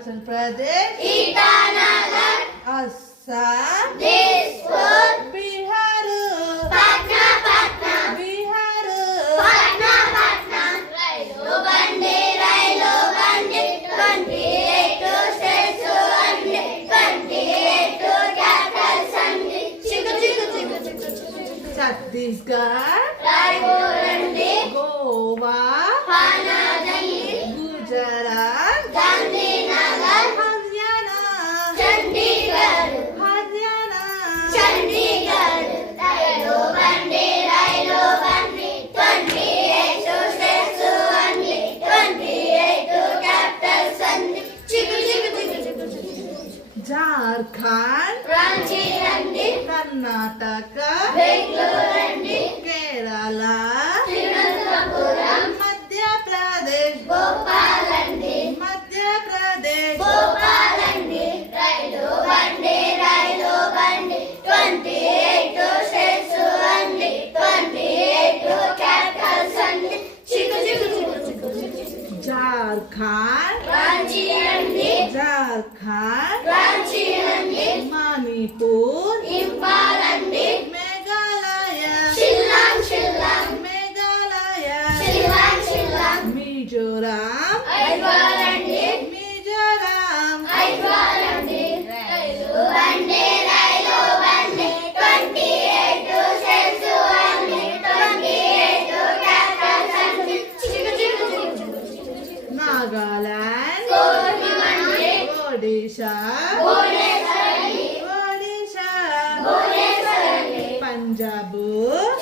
Himachal Pradesh, Itanagar, Assam, Dispur, Bihar, Patna, Bihar, Patna, Railo Bande, 28 states and 28 capitals and Chhattisgarh, Raipurandi, Goa, Panadani, Gujarat, Gandhinagar, Haryana, Chandigarh, Railo Bande, 28 states only, 28 capitals and Jharkhand, Ranchi and Karnataka, Bangalore and Kerala, Thiruvananthapuram, Madhya Pradesh, Bhopal and Madhya Pradesh, Bhopal and Railo Bande, 28 states only, 28 capitals and Jharkhand, Ranchi and Jharkhand, Ranchi and Manipur, Impal and Meghalaya, Shillong, Meghalaya, Shillong, Mizoram, Aigwal and Mizoram, Aigwal and Railo Bande, 28 states only, 28 capitals and Nagaland, Kohimandi, Odisha, Bhubaneswari, Punjab,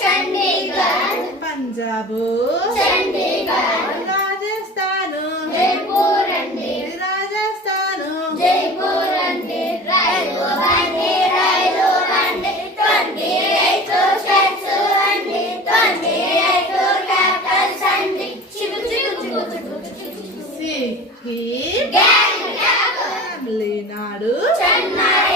Chandigarh, Rajasthan, Jaipur and Rajasthan, Jaipur and Railo Bande, 28 states and 28 capitals and Sikkim, Gang, Tamil Nadu, Chennai